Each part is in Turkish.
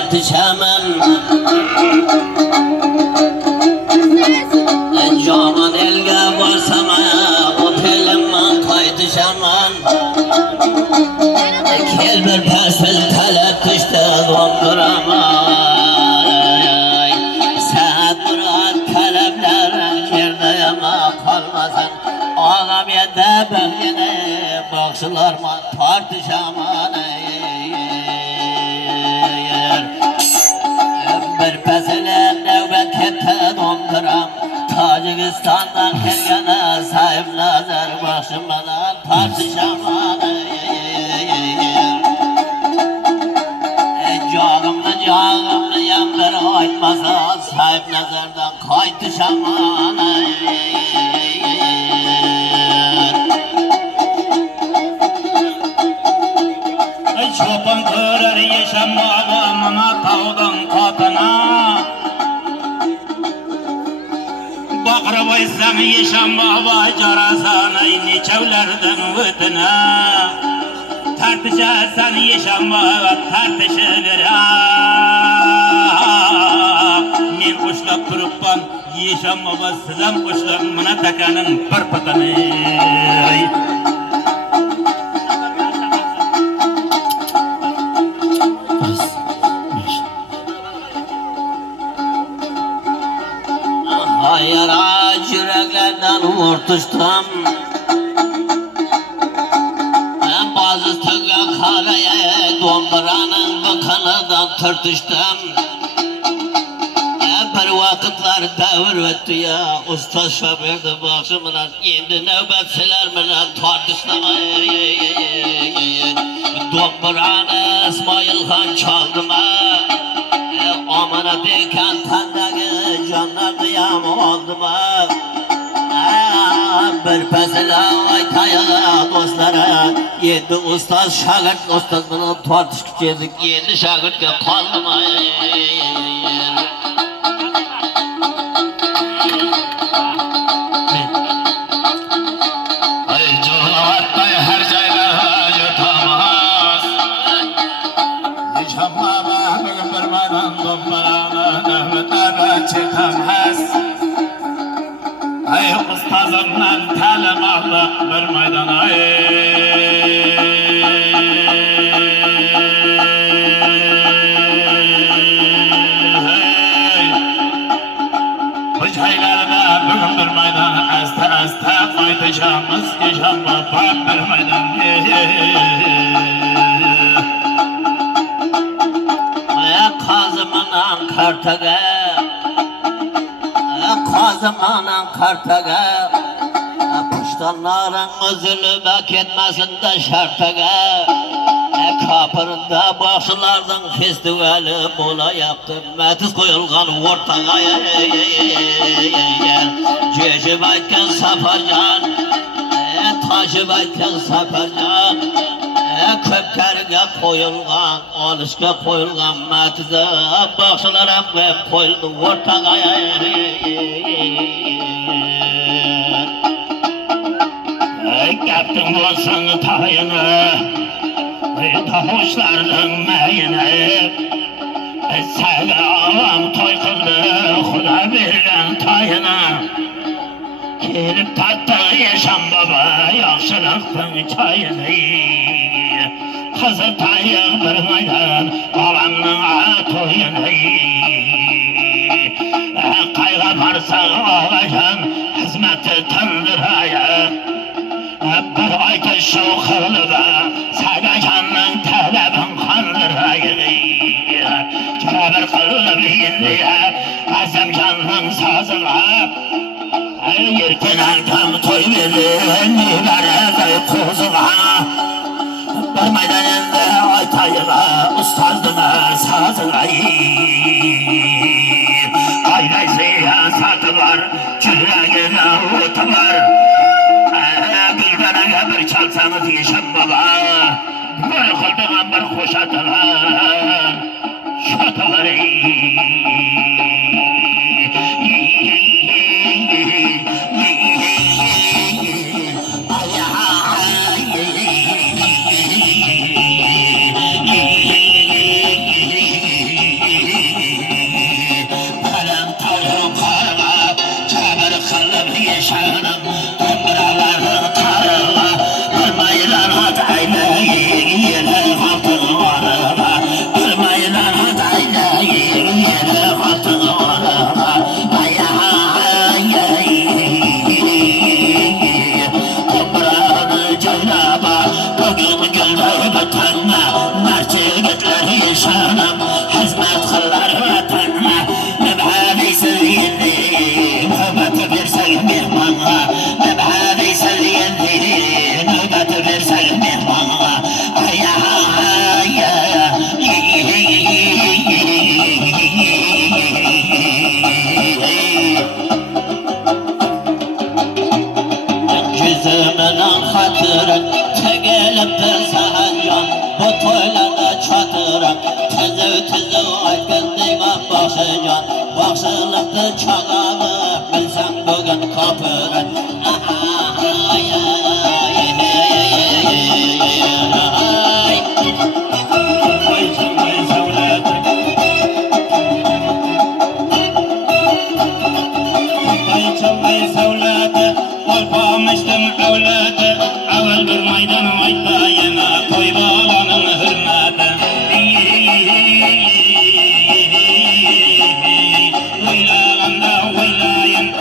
tartışamam. Caman elga varsam otelimman qaytışamam. Kel bir pasıl talep düştü donduraman. Saat murat taleplerin yerdeyama kalmasın. Ağam yedde bölgene bakşılarma tartışaman. Bir pasılı nöbet kette donduram. Tacikistan'dan gelgene sahip nazar başımadan tartışaman. Cağımlı yanları aytmasa sahip nazardan kaytışaman. Çoban körür yaşamağa mana tağdan katına. Bakır baysan yaşamağa carasan neçevlerden vıtına. Tartışasan yaşamağa tartışılır. Men kuşlap turuppan yaşamağa sizem kuşlap mına takanın bir patını. Hayara yüreklerden vurtuştum. Bazı tığa karaya donduranın bakanıdan tırtıştım. Bir vakitler devir öttü ya usta şabirdi bakşımla. Şimdi nöbetçiler bilen tartıştım. Donduranı İsmail Han çaldım. Amana diken tendeki canlar diyam oldum. Bir pesile aytaya dostlara. Yedi ustaz şagirt ustaz bunu tartışıp yedik. Yedi şagirtke kaldım. Ay ustazımdan talim aldık bir maydana. Bu çaylarda bugün bir maydan asta asta kaytışamız yaşamba bak bir maydan. Kazımınan kartaga Kazımınan kartaga Puştanların üzülü bak etmesin de şartaga Kapırında başlardan festivali mola yaptı Metiz koyulgan ortaga Ceşip aytken safarcan Taşıp aytken safarcan Köpkerge koyulgan, alışga koyulgan matize Bakşılar hep koyuldu ortağa Kaptın olsan tayını Tahoşlardan meyini Selam toy kıldı Xuda verilen tayını Kelip tattı yaşam baba Yaxşılıktın çayını Kızı tayyıq bir maydan Ağamның toyunu Qayğa barsaq ağacan Hizmeti tındıraya Bir aytı şoğılıba Sadacanның tələbin qandıraya Kebir qılıb indiyə Azamcanның sazıla Yerken arkam toy verin Nigarədə kuzuğa Bir meydanında aytayığa ustazdına sazığa Ayday siyasatı var Çürəgine otu var Gülbenəyə bir çalsanız yeşəm baba Bir kıldığın bir xoşatılar Şatılar ataylayın yere haltı varına Durmayla ataylayın yere haltı varına Ay ay ay Toprağını caynaba Bugün gülleri vatanına Merceketler yaşanım Hizmet kıllar vatanına Nebhali sevgili Nöbet versen mehmana Nebhali sevgili Nöbet versen mehmana Ay ay Cüzümünün hatırın Tegelip de sahacan Bu toylada çatırın Tüzü aykın deyman bakşıcan Bakşılıklı çağalı Bilsen bugün kapırın Ay Avval bir maydan maydayına Toy bağlanın hürmeti Oylaganda oylayın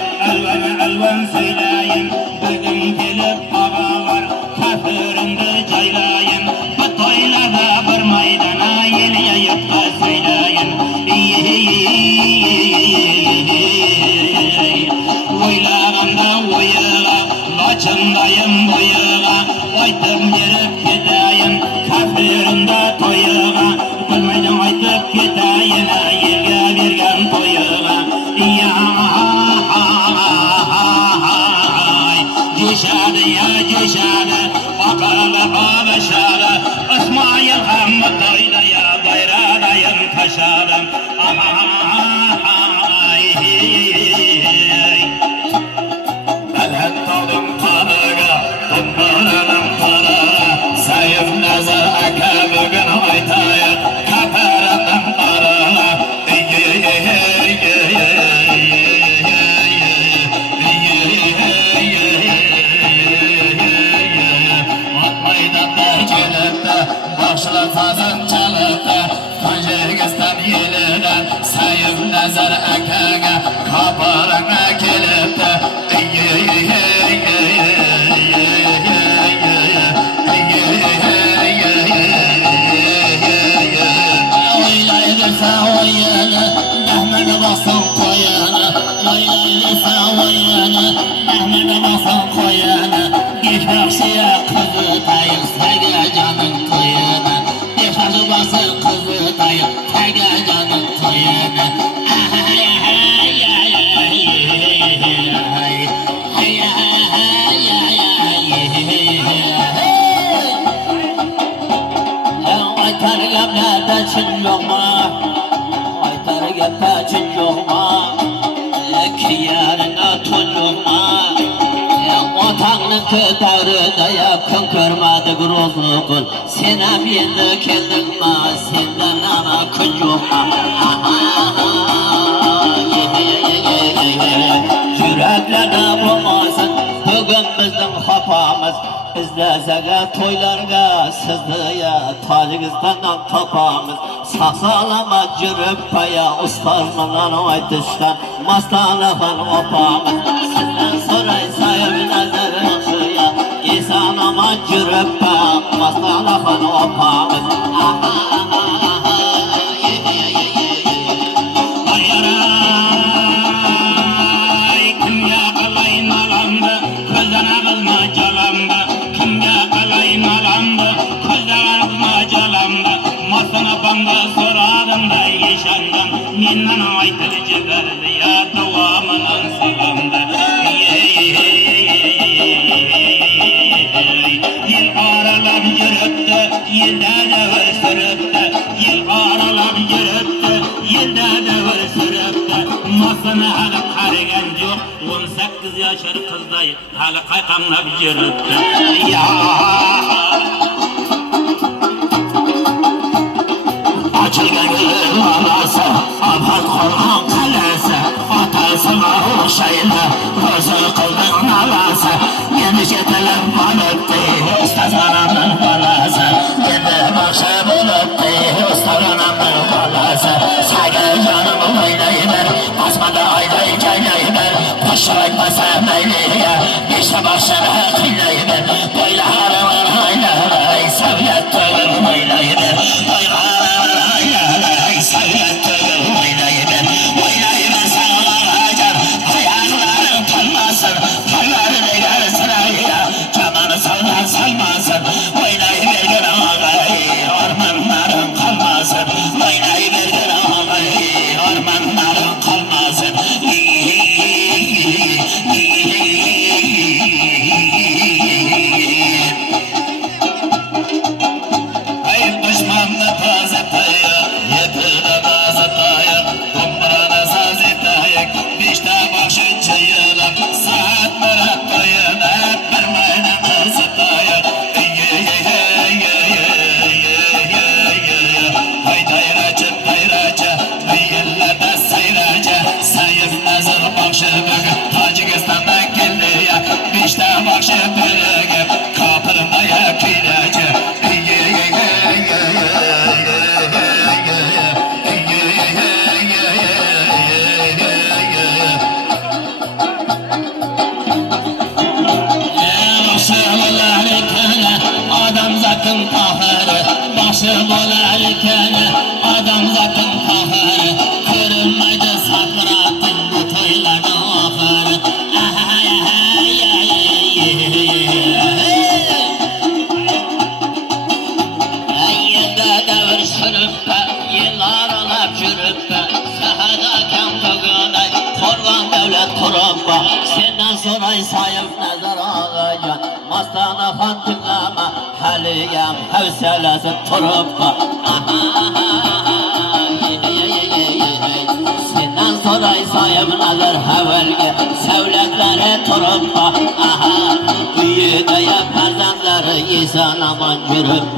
Elvan söyleyin Bugün gelip ağalar Kafirinde caylayın Bu toylarda bir maydana Yeni yayıpla söyleyin Oylaganda oylağa Laçındayım boyağa Aytıp yerip gideyim Kafirinde toyağa Bilmeydim aytıp gideyim Yerge vergen toyağa Cişadı ya cişadı Bakalı ağabeşadı İsmail hamı toyda ya Bayradayım taşadım Belhet dalım paraga Tumbaralım paraga Sayıf nazar aka bugün aytaya Kaparanım paraga Atmaydan gelip de Başla fazın çalıp da Panjergistan yelinden Sayıf nazar akaga Kaparana gelip de Çin lokma, aytar gappa çin lokma, kiyarına tun lokma. Otağını kötağrıda yakın kırmadık rozlu kul. Sen hem yendi keldin ma, senden ama kün lokma. Yüreklerde bulmasın, bugün bizim hapamız. İzlesege toylarga sizdiya Tacikistan'dan tapamız Sağsalama cürüp paya Ustazmından aytıştan Mastanıqın opamız Sizden soray sayıp nazarın suya İsanama cürüp paya Mastanıqın opamız Soradım da yaşandım Minnen aytılı ceberdi ya Davamının salamdı Yıl aralar yürüttü Yılda devir sürüttü Yıl aralar yürüttü Yılda devir sürüttü Masını halı karıgen yok 18 yaşar kızday Halı kaykanlap yürüttü Açılgan gülüm alası Abad Korhan kalesi Atasına okşayla Gözü kıldın alası Yeni jetelim balıktı Ustaz anamın balası ahırı başı bolarken adam zatın kahırı kırılmaydı sakratın bu toylardan ahırı. Yılda devir sürüp yıllar alap yürüp sahada kam togulay korgan devlet kurup senden soray sayıp nazar ağacan mastana han dinlama haliyem hevselesi turup senden soray sayıp nazar havelge sevletlere turup büyüdeye perzendleri yisan aman yürüp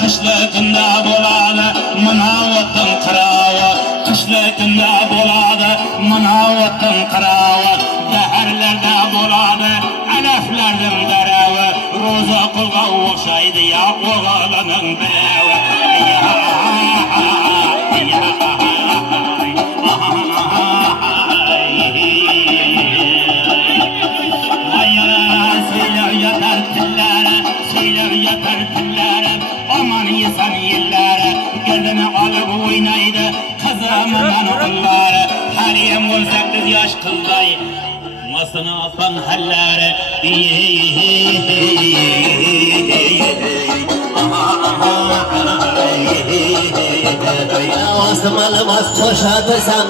Kışlıkında boladı, mınavutun kırağı. Kışlıkında boladı, mınavutun kırağı. Beherlerde boladı, eleflerden berevi. Roza kulga okşaydı ya oğlanın berevi. Söyler yatar tillere, söyler yatar tillere. Aman yesan yillere, gözünü alıp oynaydı kızım aman oğulları. Her yem 18 yaş kızday, masını apan hallere. Osman'ım az koşatırsan,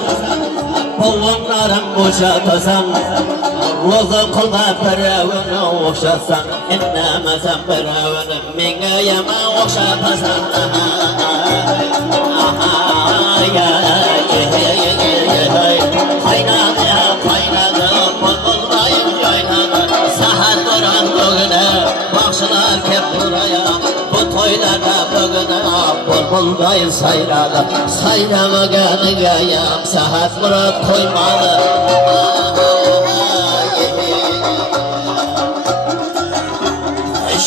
kolonlarım boşatırsan, Roza kılma perevini okşatsan, innemesen perevini mine yeme okşatırsan. Kaynadı ya kaynadı, bulbuldayım yaynadı, sahat duran bugüne, bakşılar kep buraya, bu toylarda bugüne, bulbuldayım sayradı, sayrama gönügeyim, sahat murat koymadı.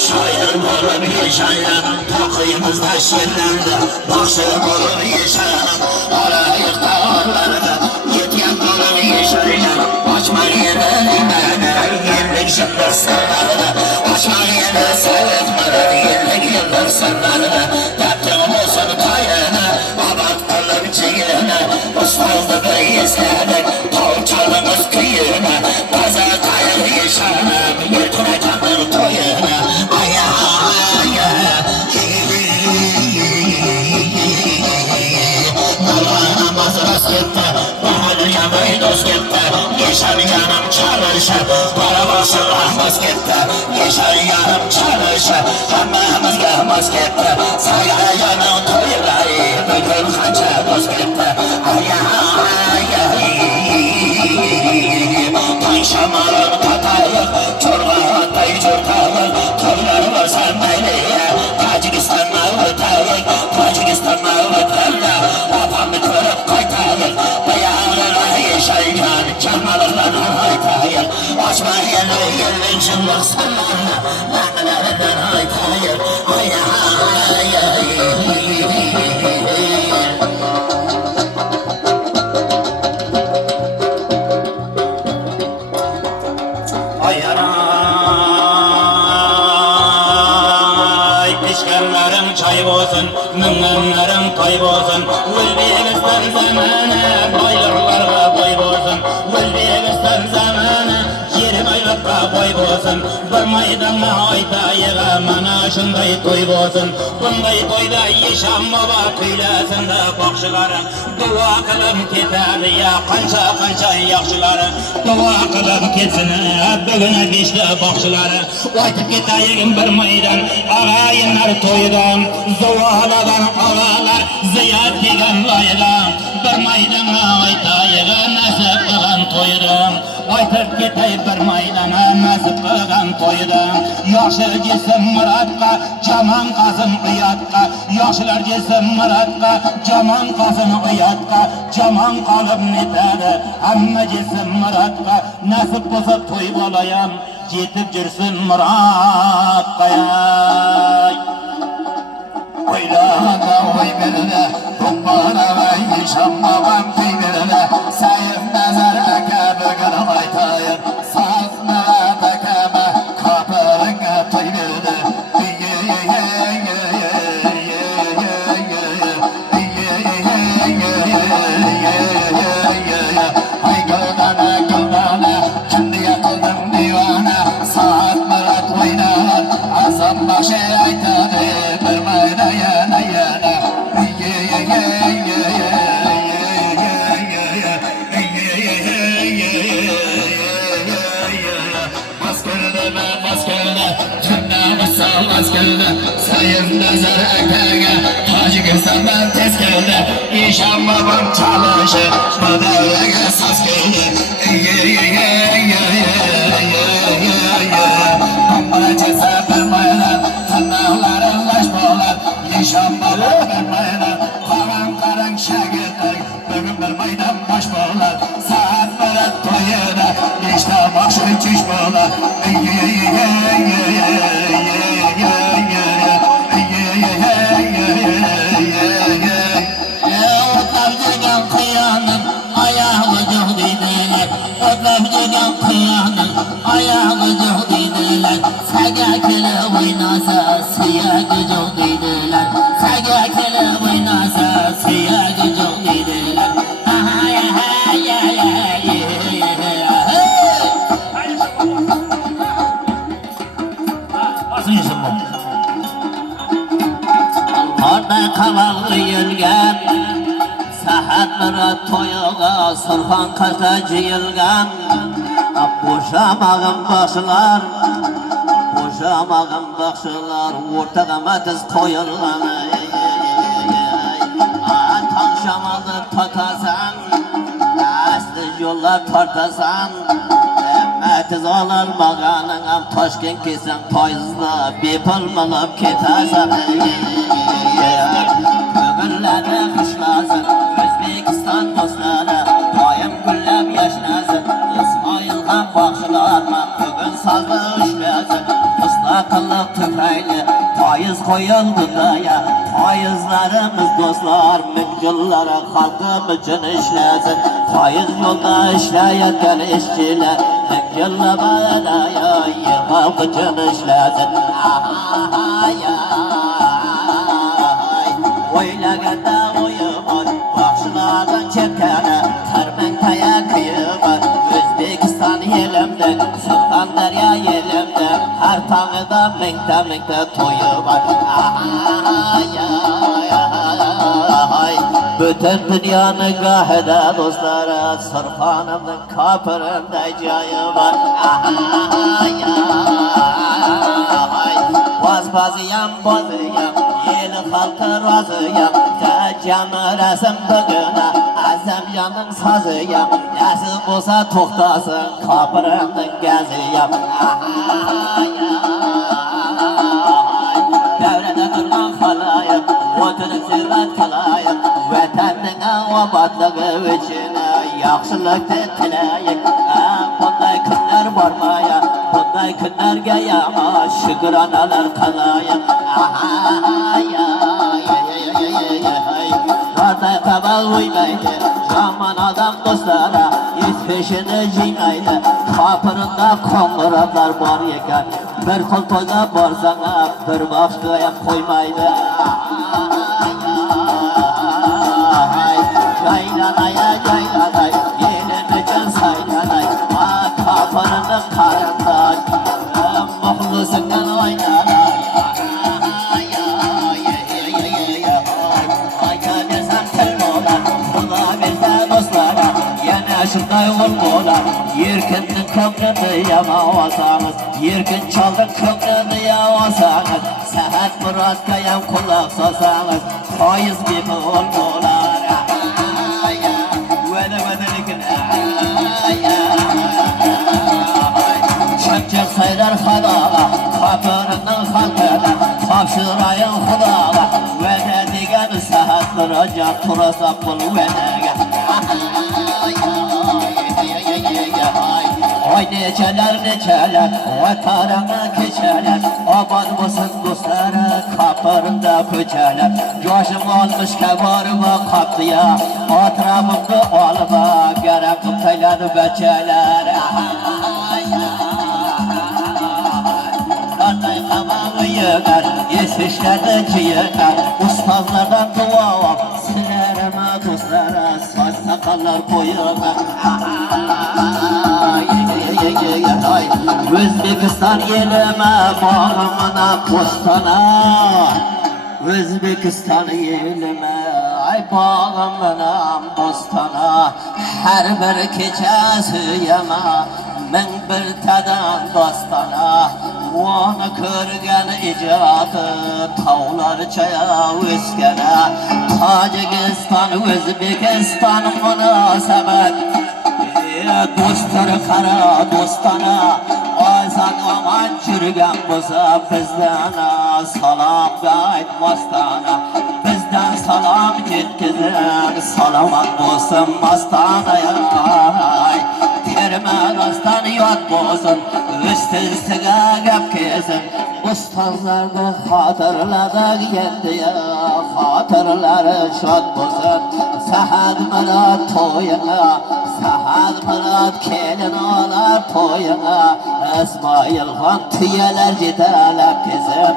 Şair olur yaşayan, takıyımızda şirlendi. Bakşım olur yaşayan, arayıkta ağırlarda. Yetken olur yaşayan, açma yeri limene. Yıllık yıllar sırlarına, açma yeri sevitmeden. Yıllık yıllar sırlarına, yaptığım olsun tayına. Abat kalır ciğine, ustazdı bir izledik. Tavçalımız kıyına, pazar tayır yaşayan. Yırtına kanır toyuna. Yaşar yanım çalışır, para basın maskette. Yaşar yanım çalışır, hamamızga maskette. Sayar yanım toyları, bugün hanca maskette. Tay şamarım tatayık, çorba tay çortayık. Toylar var sandalye, Tacikistan'a ötayık. Tacikistan'a ötayık, apamı körüp koytayık. Bayanlara yaşayan, canmalarına haytayık. Açma yeni yılın çıllık sallarına, naklarından haytayık. İşkenlerin çay bozun, mınganların toy bozun. Ulbiyemizden zamanı, boylurlarga boy bozun. Ulbiyemizden zamanı, yerim aylıkka boy bozun. Bir maydana aytayıga mana şunday toy bozun. Bunday toyda yaşam baba kuylasında bakşıları. Dua kılıp ketadi ya kança kança yakşıları. Dua kılıp ketsin bugüne geçti bakşıları. Aytıp ketayım bir maydan ağayınlar toydan. Zuvaladan ağalar ziyad degen laydan. Bir maydana aytayıga nasip kılan toydan. Aytıp ketay bir maydana nasip kılan toydan. Yaxşı cesim muratqa, jaman qasın uyatqa. Yaxşılar cesim muratqa, jaman qasın uyatqa. Jaman qalıb netadi, hamma cesim muratqa. Nasip bo'lsa to'y bolayam, jetib жүрсін muratqa. oylanda oy berdi Kumbara ve yaşamaman kıymerdi Sayın nazar akabı gülüm aytayın Sazına takama kapırına toy verdi Ay gülana gülana Şimdi yakıldım divana Saat Murat oynar Azam başı aytadı Bir mayna yana yana Sayın nazar akaga Tacikistan tez geldi İşan babam çalışır Madalyaga saz geldi Kumbara çese vermeyeler Tırnakların laş boğular İşan babam vermeyeler Karan karan şagirler Bugün bir meydan baş boğular Saat Murat toyuna İşte başı çiş boğular Otlar kıyanın ayağı vücuh dediler Otlar kıyanın ayağı vücuh dediler Saga kele oynasa suya gücüh dediler Saga kele oynasa suya gücüh dediler Nasıl yaşam bu? Orada kavallı yürgen Sahat Murat toyuğa Surxan kaçta cıyılgan Boşamağın başlar Boşamağın başlar Ortağıma tez koyulgan Tan şamalı tatasan Aslı yollar tartasan Tez alalmağanın Toşken kesen toyuzda Bepalmalap ketasan Kömürleri kışlasın Özbekistan dostları Doyum güllem yaşlasın İsmail Han bakşılarma Bugün sazlı işlesin Müstakıllık tüfeğli Faiz koyuldu daya Faizlerimiz dostlar Mümkünlere halkım için işlesin Faiz yolda işleyen işçiler Mümkünle bağlaya Halk için işlesin Oylaganda oyum var Bakşılardan çepkene Karmentaya kıyı var Özbekistan yelimde Surxondaryo yelimde Her tağıda mingte toyu var Bütün dünyanın gahida dostlara Surxonimning kapırında joyi var Bazıyam Yeni halkı razıyam Təccanı rəsim bugüne Azamcanın sazıyam Nasıl olsa toxtasın Kapırımın gəziyam Devrede durgan halayım Oturup zirvet kılayım Vətənin obadlığı içine Yaxşılık tileyik Bunday günler varmaya Bunday günlerge yama Şükranalar kalayım Varday kabal uymaydı Yaman adam dostlara Hiç peşini ciymaydı Kapırında konguratlar var yekan Bir kol toyda barsana Bir bakşıya koymaydı Yaylanay Yelim için saylanay Kapırında karındaş Muhlusundan oynanay Şunday olmalar Yerkinin kömrünü yamasanız Yerkin çaldın kömrünü yamasanız Sahat Murat'kayam kulak sosanız Faiz gibi olmalar Vede Çöpçek sayrar halağa Kapırının halkına Tavşırayın hulağa Vede digen Sahat Murat'ca Turasap bul vedege Ay neçeler vatanına keçeler Aman mısın dostları kaplarında köçeler Yaşım olmuş kevarıma kaptıya Atrafımda olma gerek kıptayladı beçeler Kartay kafamı yıkar Yesişlerden yıkar Ustazlardan duam Silerime dostlara Saç sakallar koyular Özbekistan yelime bağlamına postana Özbekistan yelime ay bağlamına postana Her bir keçesi yema min bir tadan dostana Onu körgen icadı tavlar çaya üskene Tacikistan, Özbekistan münasebet Dostları kara dostana Aysan aman çürgen boza bizden salam gaytmastana Bizden salam yetkizin salamat olsun mastanaya Terme rastan yot bozun üstüge gep kezin Ustazlarını hatırladık yendi ya Hatırları şot bozun Sahad mına toyuna Sahad mına kelin olar toyuna İsmail Han tüyeler giderler kızım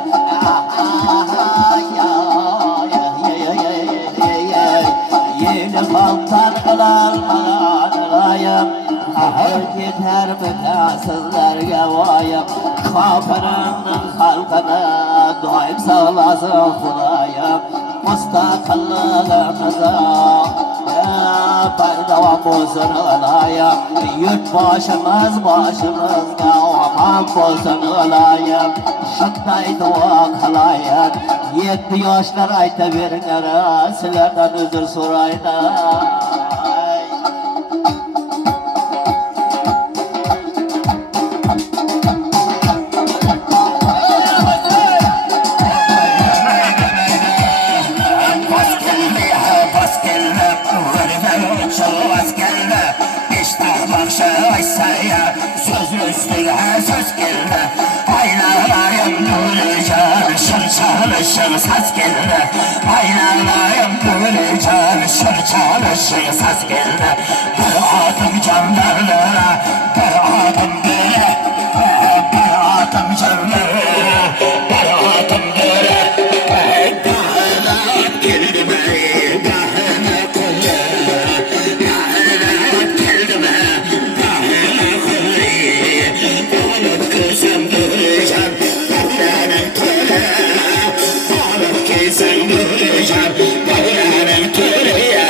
Yeni halktan kılarmayayım Yeter mütesizlerge vayım Kapırının halkına daim sağlasın Kudayım Müstakillığımıza Perdevam olsun olayım Yurt başımızga aman olsun olayım Şıkday dua kalayım 7 yaşlar ayta verin Sizlerden özür sorayım Söz üstüne söz geldi Aynalarım duracak çalışır ses geldi Aynalarım duracak çalışır ses geldi Bir adım canlarına bir adım böyle Bir adım canlarına bir adım böyle Dağına geldi bey dağına koyu Dağına geldi bey Kızım duracağım, dağların töre Alıp gezem duracağım, dağların töre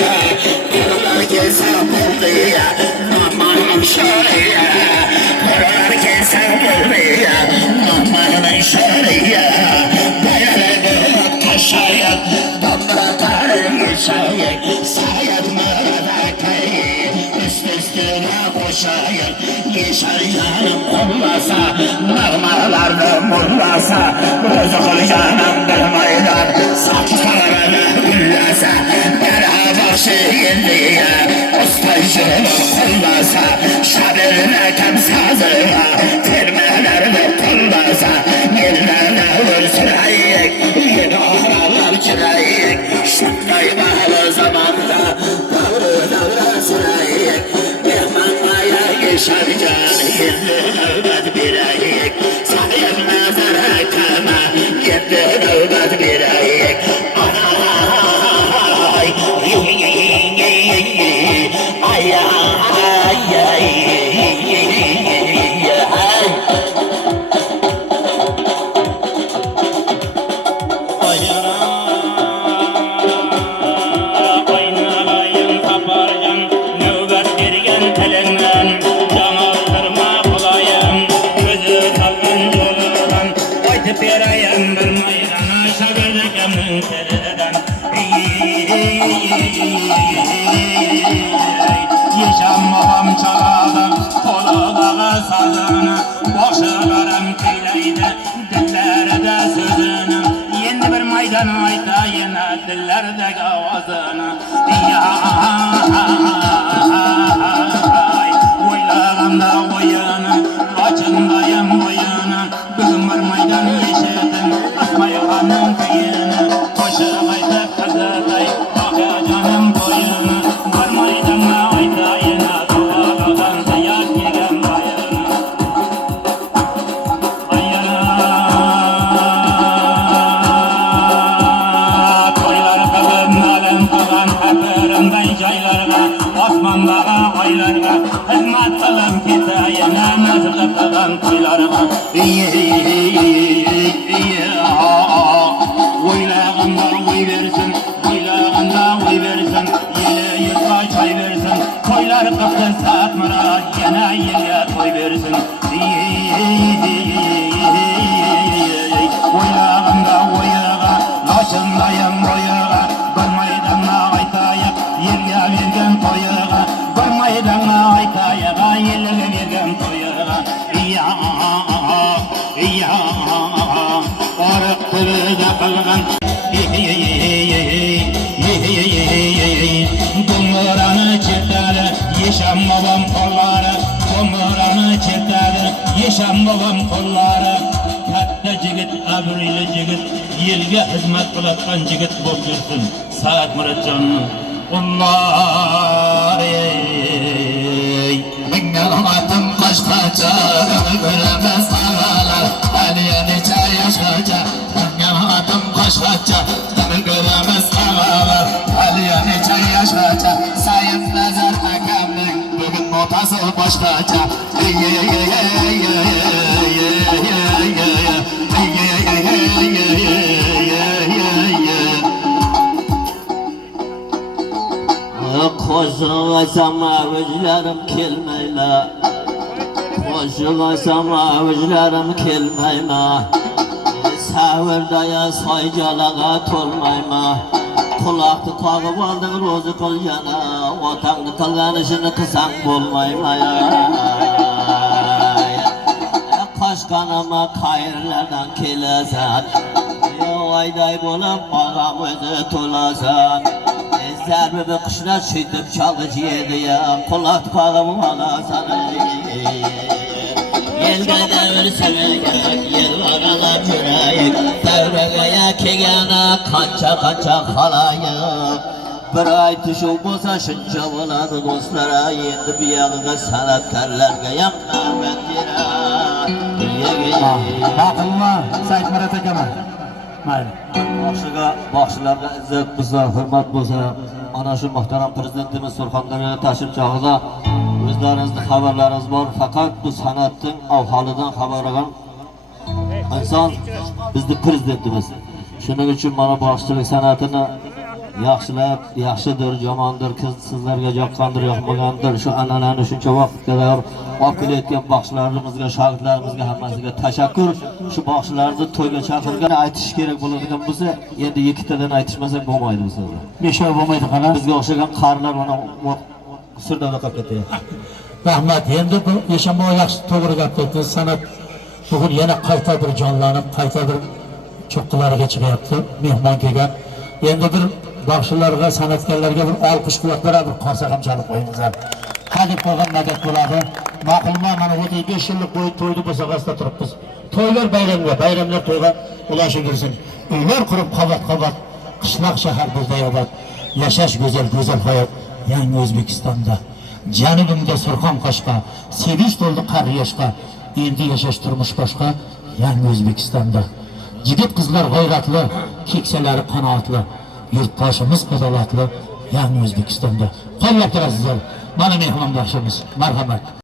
Kırlar gezem buraya, amanım şuraya Kırlar gezem buraya, amanım şuraya Dayanıp taşayın, damlatarım yaşayın Sayın mıradakayı, üst üstüne koşayın Yeşil canım olmasa, narmalarda mullasa Rızıklı canım bilmeyden, saçlarını güllasa Bana başı yendiye, ustacılığını kullasa Şabirine temsazına, termelerine kullasa Yerlerine vırsırayık, yeni ağralar çırayık Şıkkay bağlı zamanda, davra sırayık Yaşarcan yendi nöbet bir ayık Sahip nazara kalma yendi nöbet bir ayık Ay ay ay ay Yeşam babam çaladı Kolağı sazını Boşalarım tüyleydi Dillerde sözünü Yeni bir maydan ayta yine dillerde avazını Ya Oylağım Qoşağında oyunu, Laçındayım oyunu, Bugün maydan yeşedim, Asmayğanın kıyını, Qoşağı aytıb kızıday, Akacanım koyunu, Varmaydanla aytayına, Doğaladan sayar kegen bayını. Toylar kılın, alem kılan, Heperinden jaylarga, Osmanlara, aylarga, Hizmet kılın kitayına, Nazlı kılan toylarga. Oylağında oy versin, oylağında oy versin, Yele yırtla çay versin, Toylar kıptı satmıra, Yine yelge toy versin. Oylağında oyağa, Laçındayım oyağa, Görmeydanla aytayık, Yerge vergen toyağa, Görmeydanla aytayık, Yerge vergen toyağa. Arık tırıda kılgın, Dumburanı çirtleri, Yeşam babam kolları, Dumburanı çirtleri, Yeşam babam kolları. Katta jigit, abrili jigit, Yelge hizmet kılatkan jigit bop yursin, Saat Muratcan'ın. Onlar Mingal atım başkaca, göremez ağalar, Aliye neçe yaşaca. Mingal atım başkaca, göremez ağalar, Aliye neçe yaşaca. Sayın Nazar Akam'ın bugün notası başkaca. Koşulasam avcılarım kelmeyla, Koşulasam avcılarım kelmeyma, Savırdaya soycalağa tolmayma, Kulakты tağıp aldın rozu kılyana, Otağını kılgan işini kısan bolmayma. Koşkanıma kayırlardan kelesan, Ayday bolup ağam özü tolasan, Zerbi kışına sütüp çalıcı yediye, Kulak bağım alasan. Yelge devir sevecek, yel aralap yüreyek, Devregeye kegene kança kança halayık. Bir ay tuşu bolsa şunca boladı dostlara, Endi bir yağıga sanatkarlarga yamnamet Bakılma, Sayit Murat Akama. Baxşılarga izzet bolsa, hurmat bolsa, ana şu muhtaram prezidentimiz Surxondaryoga tashrif chog'ida o'zlarinizning xabarlaringiz bor, faqat bu san'atning ahvolidan xabar olgan inson bizning prezidentimiz. Shuning uchun mana boshchilik san'atini yaxshilab, yaxshidir, yomondir, sizlarga yoqqandir, yoqmagandir, shu an'anani shuncha vaqtga olib kelayotgan baxshilarimizga, shogirdlarimizga hammasiga tashakkur. Shu baxshilarni to'yga chaqirgan aytish kerak bo'ladigan bo'lsa, endi ikkitadan aytishmasak bo'lmaydi bu so'zni. Beşer bo'lmaydi xolos. Bizga o'xshagan qarilar mana surdada qolib ketyapti. Rahmat. Endi bu Yeshanboy yaxshi to'g'ri gap aytdi. San'at bugun yana qayta bir jonlanib, qayta bir cho'qqilariga chiqyapti. Mehmon kelgan. Endi bir baxshilarga, san'atkorlarga bir olqish quvvatlar, bir qarsak ham chalib qo'yamiz. Hali qolgan madad bo'ladi. Ma'qulman, mana 5 yillik bo'yi to'yni bo'sag'asda turibmiz. To'ylar bayramga, bayramlar to'yga ulashib yursin. Uylar qurib qavat-qavat, qishloq shahar bizda yashash go'zal, go'zal hayot yangi O'zbekistonda. Janubimda Surxon qoshqa, sevish to'ldi qar yoshqa, endi yashash turmush boshqa yangi O'zbekistonda. Yigit qizlar g'ayratli, keksalari qanoatli, yurtdoshimiz adolatli yangi O'zbekistonda. Qo'llab turasizlar. Mana mehmondoshimiz. Marhamat.